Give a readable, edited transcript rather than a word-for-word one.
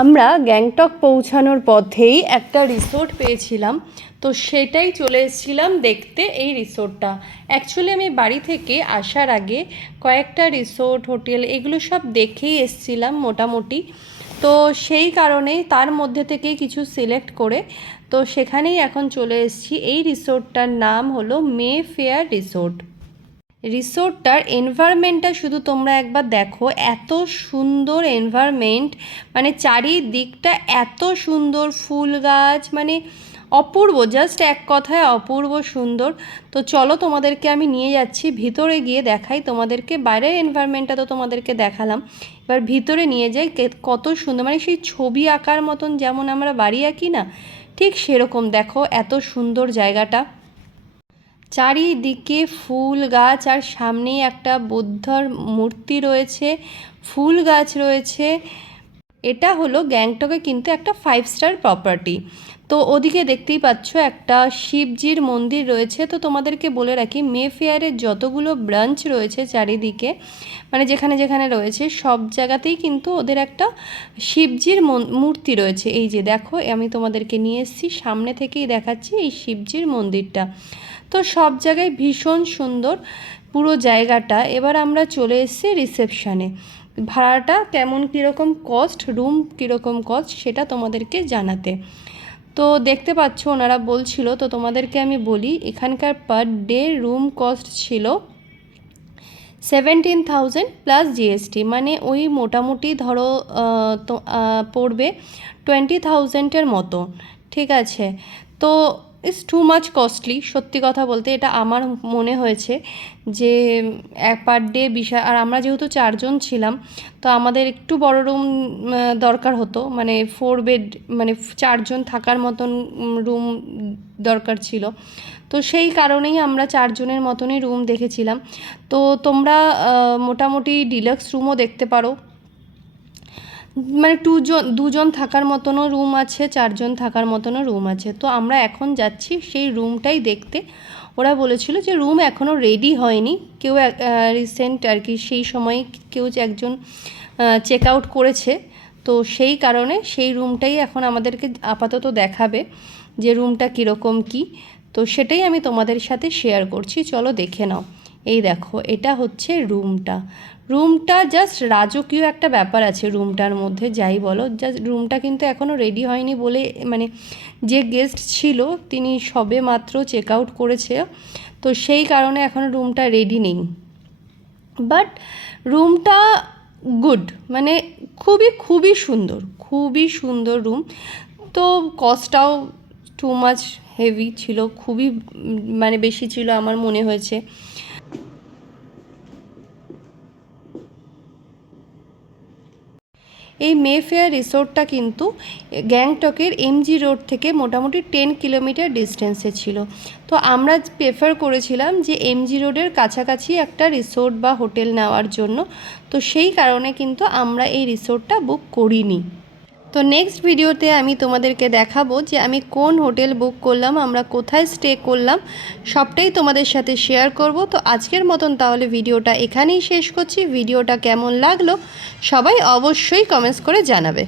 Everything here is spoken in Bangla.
আমরা গ্যাংটক পৌঁছানোর পথেই একটা রিসোর্ট পেয়েছিলাম, তো সেটাই চলে এসেছিলাম দেখতে। এই রিসোর্টটা অ্যাকচুয়ালি আমি বাড়ি থেকে আসার আগে কয়েকটা রিসোর্ট হোটেল এগুলো সব দেখেই এসেছিলাম মোটামুটি। তো সেই কারণেই তার মধ্যে থেকে কিছু সিলেক্ট করে তো সেখানেই এখন চলে এসেছি। এই রিসোর্টটার নাম হলো মে ফেয়ার রিসোর্ট। রিসোর্টটার এনভায়রনমেন্টটা শুধু তোমরা একবার দেখো, এত সুন্দর এনভায়রনমেন্ট, মানে চারিদিকটা এত সুন্দর, ফুল গাছ, মানে অপূর্ব, জাস্ট এক কথায় অপূর্ব সুন্দর। তো চলো তোমাদেরকে আমি নিয়ে যাচ্ছি ভিতরে, গিয়ে দেখাই তোমাদেরকে। বাইরের এনভায়রনমেন্টটা তো তোমাদেরকে দেখালাম, এবার ভিতরে নিয়ে যাই। কত সুন্দর, মানে সেই ছবি আঁকার মতন যেমন আমরা বাড়ি আঁকি না, ঠিক সেরকম। দেখো এত সুন্দর জায়গাটা, চারিদিকে ফুল গাছ, আর সামনেই একটা বুদ্ধর মূর্তি রয়েছে, ফুল গাছ রয়েছে। এটা হলো গ্যাংটকে কিন্তু একটা 5 স্টার প্রপার্টি। তো ওদিকে দেখতেই পাচ্ছ একটা শিবজির মন্দির রয়েছে। তো তোমাদেরকে বলে রাখি, মে ফেয়ারের যতগুলো ব্রাঞ্চ রয়েছে চারিদিকে, মানে যেখানে যেখানে রয়েছে সব জায়গাতেই কিন্তু ওদের একটা শিবজির মূর্তি রয়েছে। এই যে দেখো, আমি তোমাদেরকে নিয়ে এসেছি, সামনে থেকেই দেখাচ্ছি এই শিবজির মন্দিরটা। তো সব জায়গায় ভীষণ সুন্দর পুরো জায়গাটা। এবার আমরা চলে এসেছি রিসেপশানে। ভাড়াটা কেমন, কীরকম কস্ট, রুম কীরকম কস্ট, সেটা তোমাদেরকে জানাতে। তো দেখতে পাচ্ছ ওনারা বলছিল, তো তোমাদেরকে আমি বলি, এখানকার পার ডে রুম কস্ট ছিল 17,000 প্লাস জিএসটি, মানে ওই মোটামুটি ধরো তো পড়বে 20,000-এর মতো, ঠিক আছে। তো ইটস টু মাচ কস্টলি, সত্যি কথা বলতে এটা আমার মনে হয়েছে যে পার ডে বিষয়। আর আমরা যেহেতু 4 জন ছিলাম, তো আমাদের একটু বড় রুম দরকার হতো, মানে 4 বেড, মানে 4 জন থাকার মতন রুম দরকার ছিল। তো সেই কারণেই আমরা 4 জনের মতনই রুম দেখেছিলাম। তো তোমরা মোটামুটি ডিলাক্স রুমও দেখতে পারো, মানে 2 জন থাকার মতনও রুম আছে, 4 জন থাকার মতনও রুম আছে। তো আমরা এখন যাচ্ছি সেই রুমটাই দেখতে। ওরা বলেছিল যে রুম এখনও রেডি হয়নি, কেউ রিসেন্ট আর কি সেই সময় কেউ একজন চেক আউট করেছে। তো সেই কারণে সেই রুমটাই এখন আমাদেরকে আপাতত দেখাবে যে রুমটা কীরকম কী। তো সেটাই আমি তোমাদের সাথে শেয়ার করছি, চলো দেখে নাও। এই দেখো, এটা হচ্ছে রুমটা জাস্ট রাজকীয় একটা ব্যাপার আছে রুমটার মধ্যে, যাই বলো। জাস্ট রুমটা কিন্তু এখনও রেডি হয়নি বলে, মানে যে গেস্ট ছিল তিনি সবে মাত্র চেক আউট করেছে, তো সেই কারণে এখনও রুমটা রেডি নেই। বাট রুমটা গুড, মানে খুবই সুন্দর রুম। তো কস্টটাও টু মাচ হেভি ছিল, খুবই মানে বেশি ছিল আমার মনে হয়েছে। এই মে ফেয়ার রিসোর্টটা কিন্তু গ্যাংটকের এমজি রোড থেকে মোটামুটি 10 কিলোমিটার ডিস্টেন্সে ছিল। তো আমরা প্রেফার করেছিলাম যে এমজি রোডের কাছাকাছি একটা রিসোর্ট বা হোটেল নেওয়ার জন্য। তো সেই কারণে কিন্তু আমরা এই রিসোর্টটা বুক করিনি। তো নেক্সট ভিডিওতে আমি তোমাদেরকে দেখাবো যে আমি কোন হোটেল বুক করলাম, আমরা কোথায় স্টে করলাম, সবটাই তোমাদের সাথে শেয়ার করব। তো আজকের মতন তাহলে ভিডিওটা এখানেই শেষ করছি। ভিডিওটা কেমন লাগলো সবাই অবশ্যই কমেন্টস করে জানাবে।